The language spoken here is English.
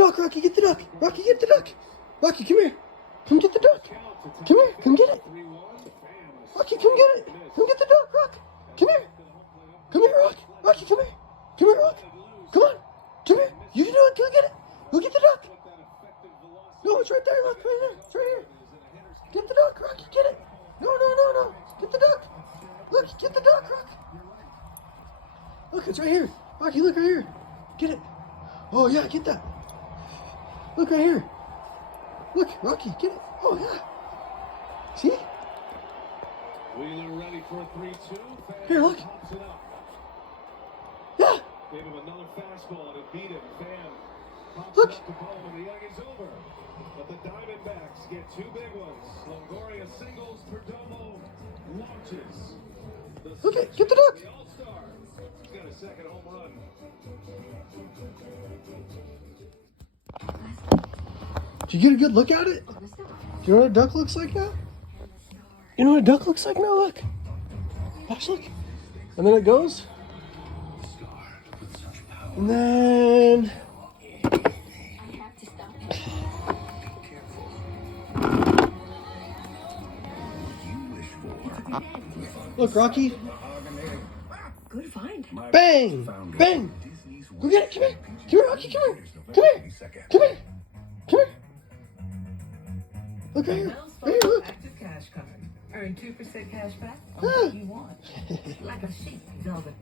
duck, Rocky, get the duck. Rocky, get the duck. Rocky, come here. Come get the duck. Come here, come get it. Rocky, come get it. Come get the duck, Rock. Come here. Come here, Rock. Rocky, come here. Come here, Rock. Come on. Come here. You can do it. Go get it. Go get the duck. No, it's right there, Rock. Right here. It's right here. Get the duck, Rocky. Get it. No. Get the duck. Look, get the duck, Rock. Look, it's right here. Rocky, look right here. Get it. Oh, yeah, get that. Look right here. Look, Rocky, get it. Oh, yeah. See? Wheeler ready for a 3-2. Here, look. Yeah. Gave him another fastball and it beat him. Fan pops Look. up the ball and the inning is over. But the Diamondbacks get two big ones. Longoria singles, Perdomo launches. Look it, get the duck. The All-Star. He's got a second home run. Did you get a good look at it? Do you know what a duck looks like now? You know what a duck looks like now? Look. Watch, look. And then it goes. And then... Look, Rocky. Good find. Bang! Bang! Go get it. Come here. Come here, Rocky. Come here. Come here. Come here. Come here. Look right here. Right here, look. Active cash card. Earn 2% cash back on Ah. what you want. Like a sheep velvet.